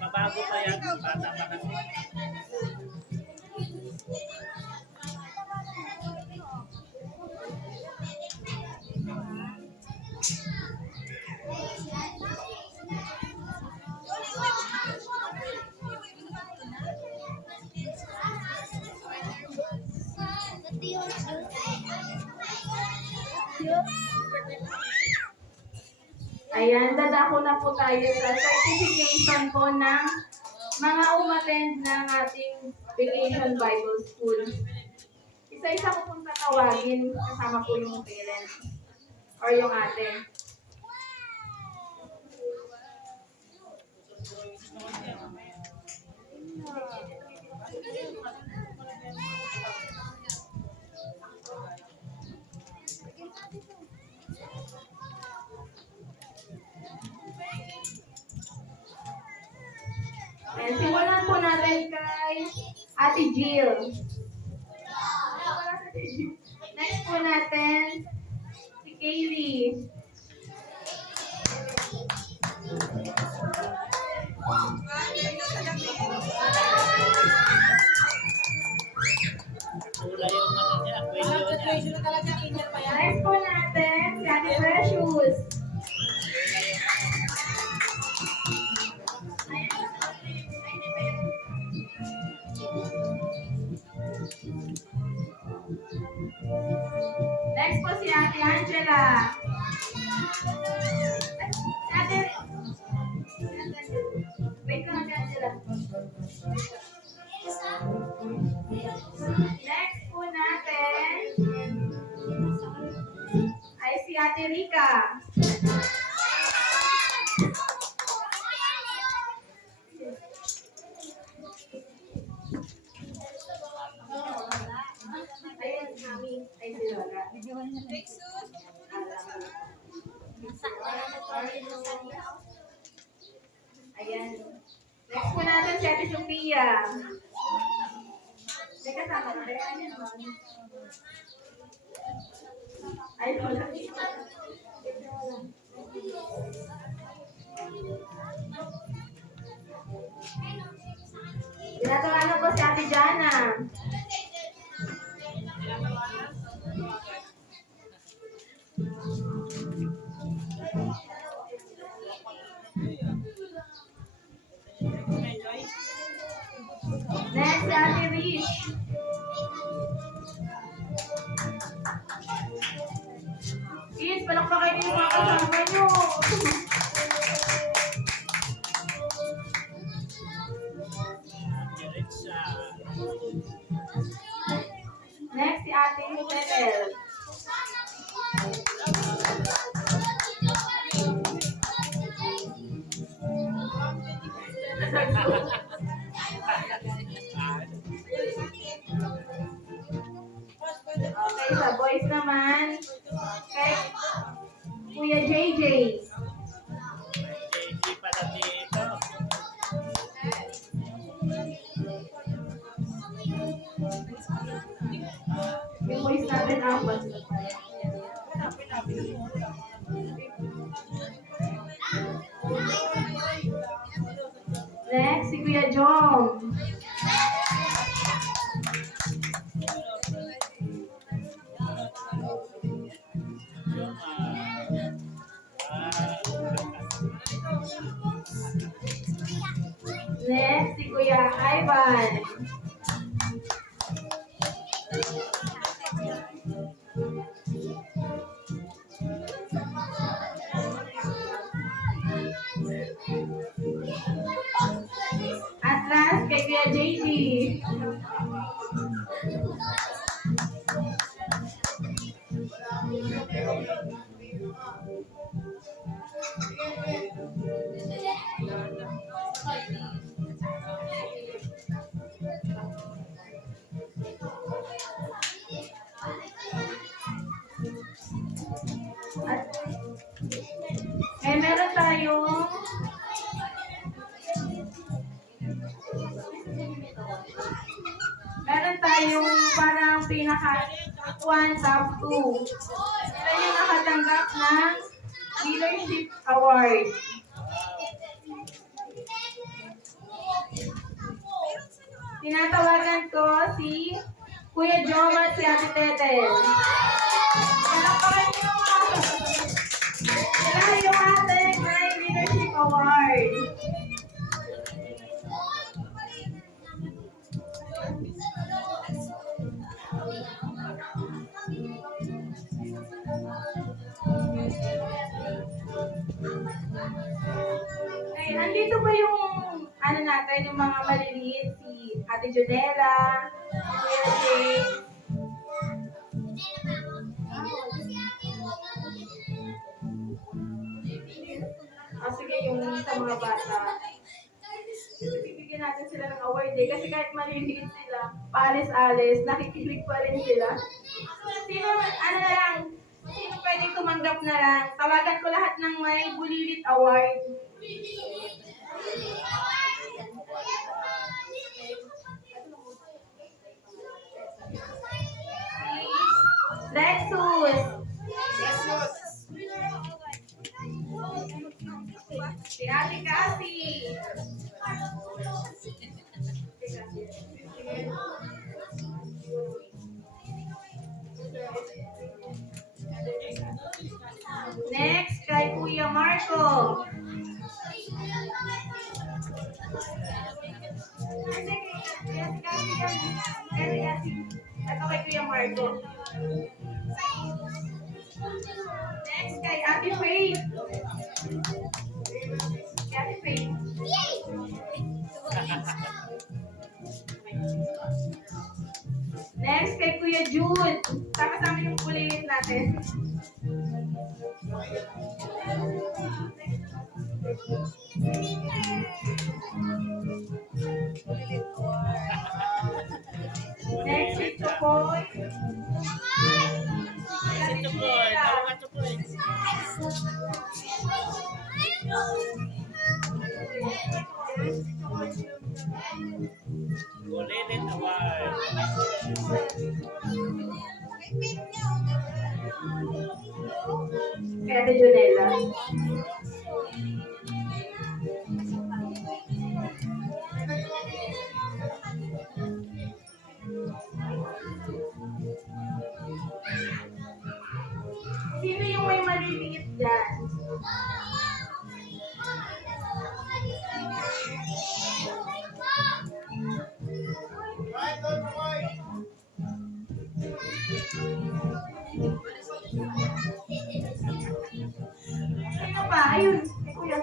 Mabago pa yan, bata pa kasi. Ayan, dadako na po tayo sa certification po ng mga umattend ng ating Vacation Bible School. Isa-isa ko pong tatawagin kasama po yung parents or yung ate. And simulan po natin kay Ate Jill. Next po natin, si Kaylee. Wala yung ano niya, kwento niya. Next po natin, si Ate Precious. Next po si Ate Angela. Si Ate... Wait lang, Ate Angela. Next po natin ay si Ate Rika. Ayan, kami. Ay, si Lola. Ayan. Next po natin si Ate Sophia. May kasama na rin. Ay, wala. Tinatawanan po si Ate Jana. Next, si Ate Rich. Kids, palakpakan niyo yung mga kasama niyo. Next, si Ate Petel. Okay, sa boys naman, kay Kuya JJ. JJ pala dito. Yung boys natin apat. Next, si Kuya Jom. Next, si Kuya Ivan. At last, kay Kuya JD. yung parang pinaka 1 top 2. Sila yung nakatanggap ng Leadership Award. Tinatawagan ko si Kuya Jom at si Ate Tetel. Palakpakan niyo mga. Sila yung ating Leadership Award. Ay, andito ba yung ano natin, yung mga maliliit, si Ate Junela, si Kuya Jay. Sige, yung sa mga bata. Bibigyan natin sila ng award eh. Kasi kahit maliliit sila, paalis-alis, nakikilig pa rin sila. Sino, ano na lang, sino pwedeng tumanggap na lang? Tawagan ko lahat ng may Bulilit Award. Lexus. Si Ate Cassie. Next, kay Kuya Marco. Ito kay Kuya Marco. Next, kay Ate Faith. Kay Ate Faith. Next, kay Kuya Jude. Sama-sama yung kulilit natin. Next, si Chokoy. Ito po, tawagan ito po. Bulilit Award. Kay Ate Junela. Sino yung may maliliit dyan? Sino pa? Ayun. Kay Kuya.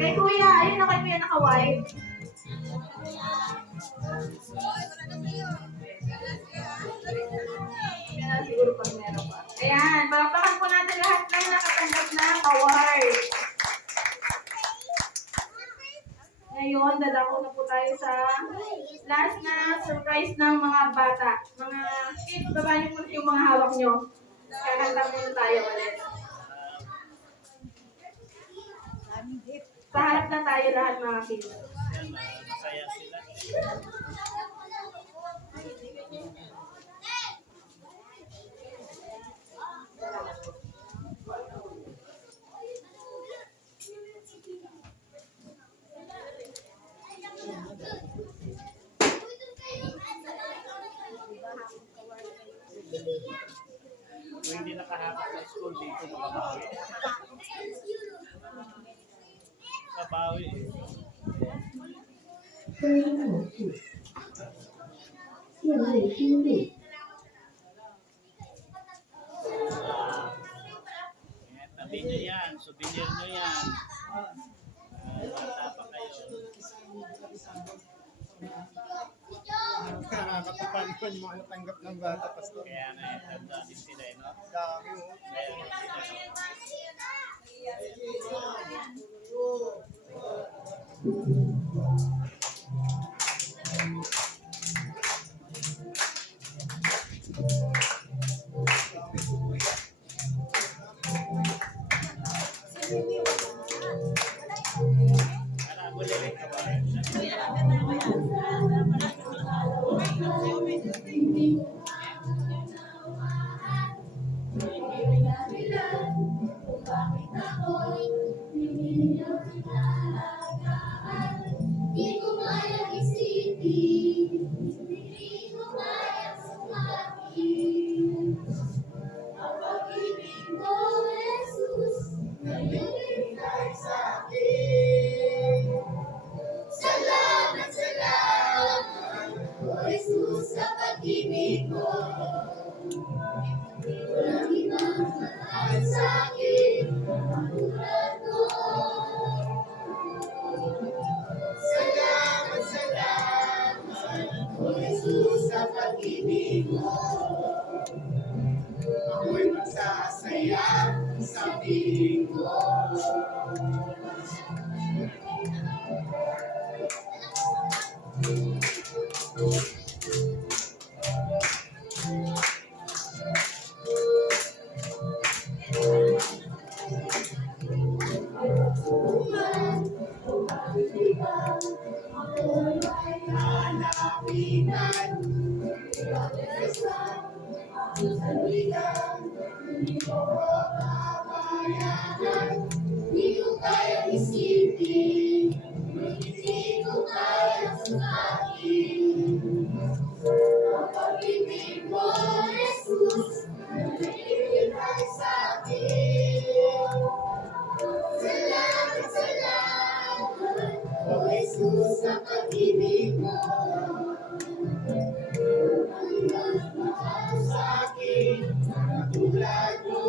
Kay Kuya. Ayun na kay Kuya naka-white. Kaya siguro pag meron pa. Ayan, palakpakan po natin lahat ng nakatanggap ng award. Ngayon, dadako na po tayo sa last na surprise ng mga bata. Mga kids, baba niyo po yung mga hawak nyo. Kakanta muna tayo ulit. Sa harap na tayo lahat mga kids. Masaya sila. Kung hindi nakahapag sa school dito, makabawi. Makabawi. Tabi nyo yan, souvenir nyo yan. Bata pa kayo. Nakakatapan ko yung mga natanggap ng bata, Pastor. Kaya na eh, tanda din sila eh, no? Dami mo. Kaya sila. pag-ibig mo. Ako'y magsasaya sa piling mo. Halapitan, di ko kaya isipin, hindi ko kaya sukatin. Ang pag-ibig mo, Jesus, nagbibigay sa akin. Salamat, salamat, O Jesus, sa pag-ibig mo. Ang mahal sa akin, katulad mo.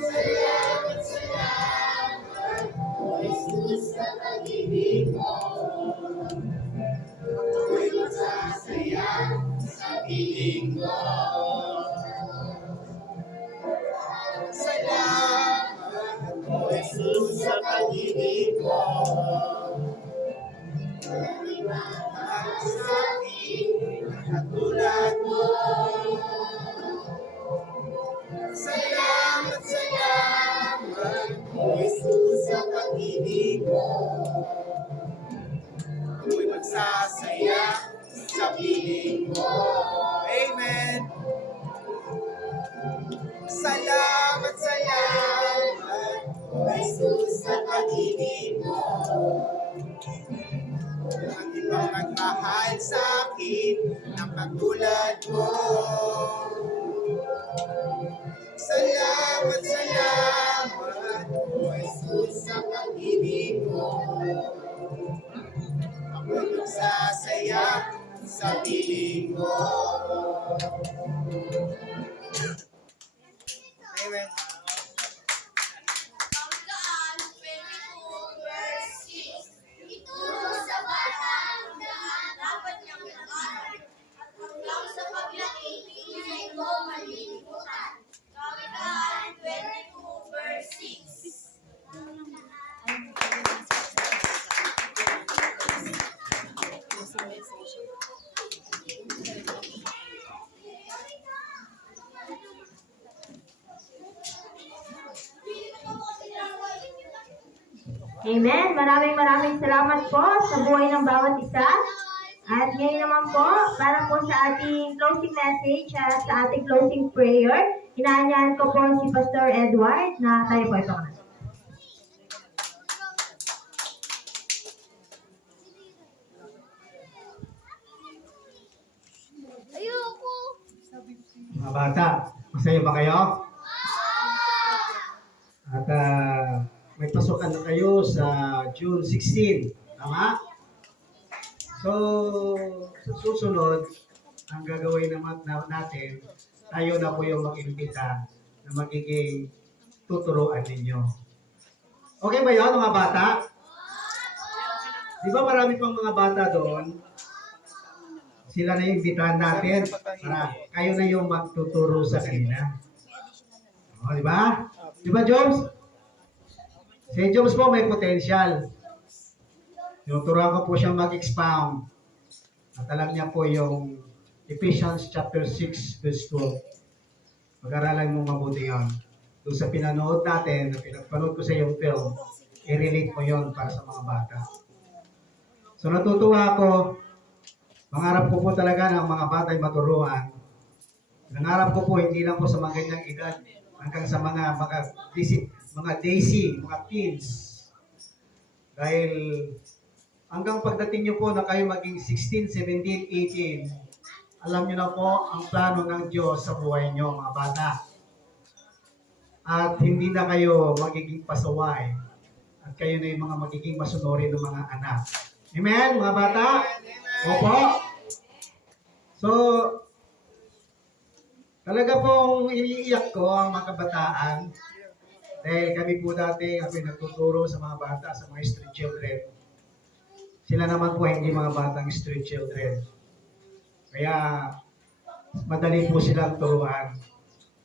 Salamat, salamat, O Jesus, sa pag-ibig mo. Ako'y masasaya sa piling mo. Salamat, O Jesus, sa pag-ibig mo. Mahal sa akin, katulad mo. Salamat, salamat, O Jesus, sa pag-ibig mo. Ako'y magsasaya sa piling mo. Amen. Salamat, salamat, O Jesus, sa pag-ibig mo. Ang ibang nagmahal sa akin ng katulad mo. Salamat, salamat, O Jesus, sa pag-ibig mo. Ako'y magsasaya sa piling mo. Amen. Pagkaan 22 verse 6. Ituro sa bata ang daan dapat niyang mag-aral. At hanggang sa paglaki, hindi ito malilimutan. Pagkaan 22 verse 6. Amen. Maraming salamat po sa buhay ng bawat isa. At ngayon naman po, para po sa ating closing message at sa ating closing prayer, inaanyahan ko po si Pastor Edward na tayo po ito. Ayoko! Mga bata, masaya ba kayo? At may pasukan na kayo sa June 16, tama? So, sa susunod, ang gagawin naman natin, tayo na po yung mag-imbita na magiging tuturuan ninyo. Okay ba yun, mga bata? Di ba marami pang mga bata doon? Sila na yung imbitahan natin para kayo na yung magtuturo sa kanila. O, di ba? Di ba, Jones? Si Jones po may potential. Tinuturuan ko po siyang mag-expound. At alam niya po yung Ephesians chapter 6 verse 12. Pag-aralan mo mabuti yun. Doon sa pinanood natin, na pinapanood ko sa iyong film, i-relate mo yun para sa mga bata. So natutuwa ako, mangarap ko po talaga ng mga bata ay maturuan. Nangarap ko po hindi lang po sa mga ganyang edad, hanggang sa mga daisy, mga teens. Dahil hanggang pagdating nyo po na kayo maging 16, 17, 18, alam nyo na po ang plano ng Diyos sa buhay nyo, mga bata. At hindi na kayo magiging pasaway. At kayo na yung mga magiging masunori ng mga anak. Amen, mga bata? Opo. So, talaga pong iniiyak ko ang mga kabataan. Dahil kami po dati, kami nagtuturo sa mga bata, sa mga street children. Sila naman po ay hindi mga batang street children. Kaya madali po silang turuan.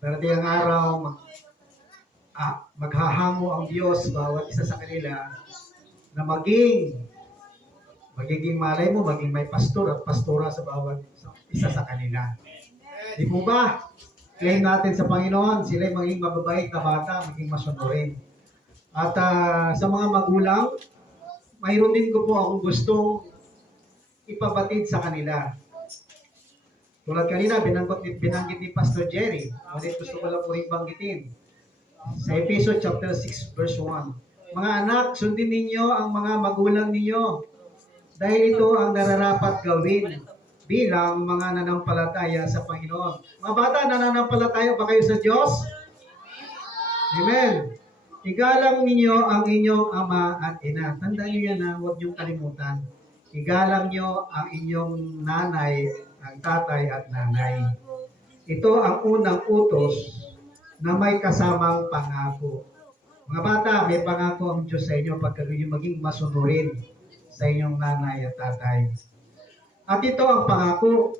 Darating ang araw, maghahango ang Diyos bawat isa sa kanila na magiging malay mo, maging may pastor at pastora sa bawat isa sa kanila. Di po ba? Claim natin sa Panginoon, sila maging mababait na bata, maging masunurin. At sa mga magulang, mayroon din ko po akong gustong ipabatid sa kanila. Tulad kanina, binanggit ni Pastor Jerry. Ngunit gusto ko lang po rin banggitin. Sa Ephesians chapter 6 verse 1. Mga anak, sundin ninyo ang mga magulang ninyo dahil ito ang nararapat gawin bilang mga nanampalataya sa Panginoon. Mga bata, nananampalataya ba kayo sa Diyos? Amen. Igalang ninyo ang inyong ama at ina. Tandaan niyo yan na huwag niyong kalimutan. Igalang niyo ang inyong nanay, ang tatay at nanay. Ito ang unang utos na may kasamang pangako. Mga bata, may pangako ang Diyos sa inyo pagka kayo maging masunurin sa inyong nanay at tatay. At ito ang pangako,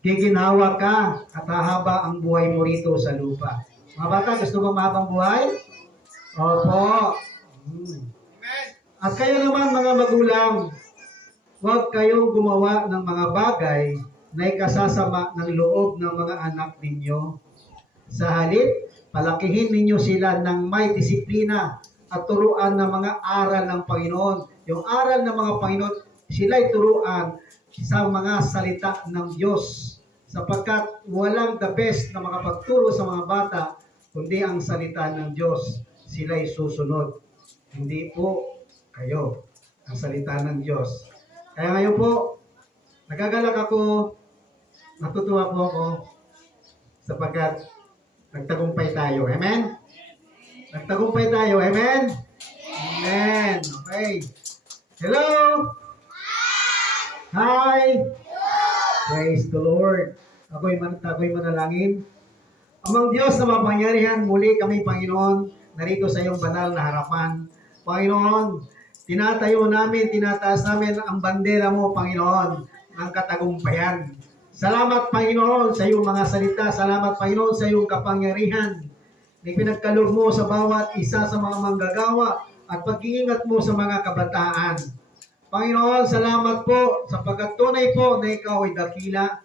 giginawa ka at hahaba ang buhay mo rito sa lupa. Mga bata, gusto mo mahabang buhay? Opo. At kayo naman mga magulang, huwag kayong gumawa ng mga bagay na ikasasama ng loob ng mga anak ninyo. Sa halip, palakihin ninyo sila ng may disiplina at turuan ng mga aral ng Panginoon. Yung aral ng mga Panginoon, sila'y turuan sa mga salita ng Diyos. Sapagkat walang the best na makapagturo sa mga bata, kundi ang salita ng Diyos. Sila'y susunod. Hindi po kayo ang salita ng Diyos. Kaya ngayon po, nagagalak ako, natutuwa po ako, sapagkat nagtagumpay tayo. Amen? Nagtagumpay tayo. Amen? Amen. Okay. Hello? Hi! Praise the Lord. Ako'y manalangin. Amang Diyos na mapangyarihan, muli kami, Panginoon, narito sa iyong banal na harapan. Panginoon, tinatayo namin, tinataas namin ang bandera mo, Panginoon, ng katagumpayan. Salamat, Panginoon, sa iyong mga salita. Salamat, Panginoon, sa iyong kapangyarihan na pinagkaloob mo sa bawat isa sa mga manggagawa at pag-iingat mo sa mga kabataan. Panginoon, salamat po sapagkat tunay po na ikaw ay dakila.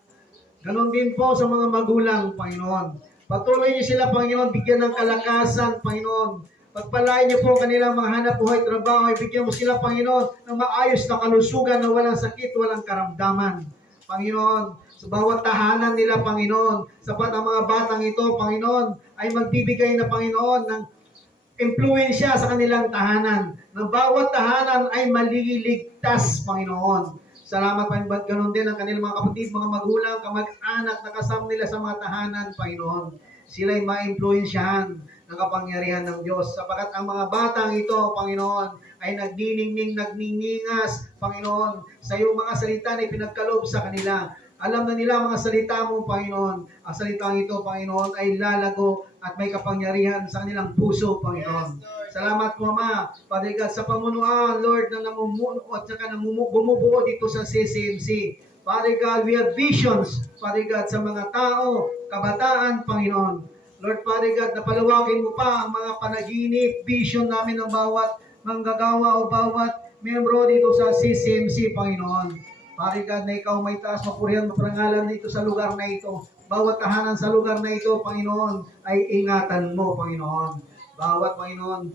Ganon din po sa mga magulang, Panginoon. Patuloy niyo sila, Panginoon, bigyan ng kalakasan, Panginoon. Pagpalain niyo po kanilang mga hanap buhay, trabaho, ibigyan mo sila, Panginoon, ng maayos na kalusugan na walang sakit, walang karamdaman. Panginoon, sa bawat tahanan nila, Panginoon, sapat ang mga batang ito, Panginoon, ay magbibigay na, Panginoon, ng impluensya sa kanilang tahanan. Ng bawat tahanan ay maliligtas, Panginoon. Salamat, Panginoon. Ganon din ang kanilang mga kapatid, mga magulang, kamag-anak na kasama nila sa mga tahanan, Panginoon. Sila'y ma-impluensyahan ng kapangyarihan ng Diyos. Sapagat ang mga batang ito, Panginoon, ay nagningas, Panginoon, sa iyong mga salita na ipinagkaloob sa kanila. Alam na nila mga salita mo, Panginoon. Ang salitang ito, Panginoon, ay lalago at may kapangyarihan sa kanilang puso, Panginoon. Salamat po, Ama, Father God, sa pamunuan, Lord, na namumuno at saka bumubuo dito sa CCMC. Father God, we have visions, Father God, sa mga tao, kabataan, Panginoon. Lord, Father God, napalawakin mo pa ang mga panaginip, vision namin ng bawat manggagawa o bawat membro dito sa CCMC, Panginoon. Father God, na ikaw may taas, mapurihan, maparangalan dito sa lugar na ito. Bawat tahanan sa lugar na ito, Panginoon, ay ingatan mo, Panginoon. Bawat, Panginoon,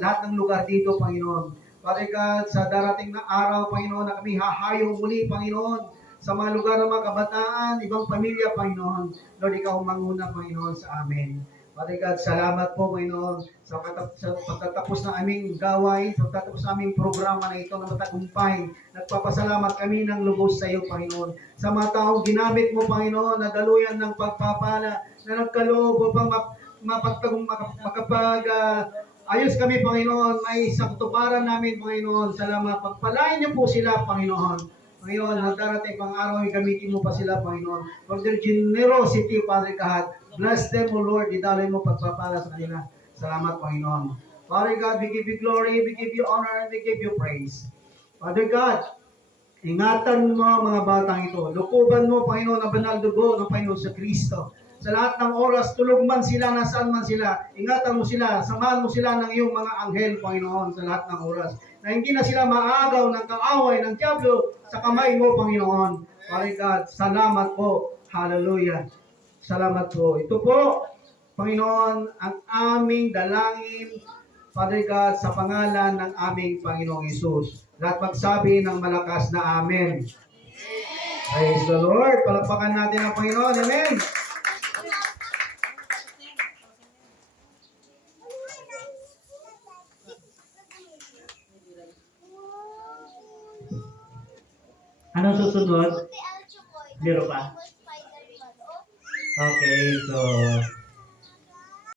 lahat ng lugar dito, Panginoon. Father God, sa darating na araw, Panginoon, na kami hahayong muli, Panginoon, sa mga lugar ng mga kabataan, ibang pamilya, Panginoon. Lord, ikaw manguna, Panginoon, sa amin. Father God, salamat po, Panginoon, sa pagtatapos ng aming gawain, sa pagtatapos ng aming programa na ito na matagumpay. Nagpapasalamat kami ng lubos sa iyo, Panginoon. Sa mga taong ginamit mo, Panginoon, na daluyan ng pagpapala, na nagkaloob upang ayos kami, Panginoon, may saktuparan namin, Panginoon. Salamat. Pagpalain niyo po sila, Panginoon. Panginoon, darating pang araw, gamitin mo pa sila, Panginoon. For their generosity, Father God, bless them, O Lord. Idalay mo pagpapala sa kanila. Salamat, Panginoon. Father God, we give you glory, we give you honor, and we give you praise. Father God, ingatan mo ang mga batang ito. Lukuban mo, Panginoon, ang banal dugo ng Panginoon sa Kristo. Sa lahat ng oras, tulog man sila, nasaan man sila, ingatan mo sila, samahan mo sila ng iyong mga anghel, Panginoon, sa lahat ng oras. Na hindi na sila maagaw ng kaaway ng Diablo sa kamay mo, Panginoon. Father God, salamat po. Hallelujah. Salamat po. Ito po, Panginoon, ang aming dalangin, Father God, sa pangalan ng aming Panginoong Hesus. Lahat magsabi ng malakas na Amen. Praise the Lord. Palakpakan natin ang Panginoon. Amen. Anong susunod? Meron pa? Okay, so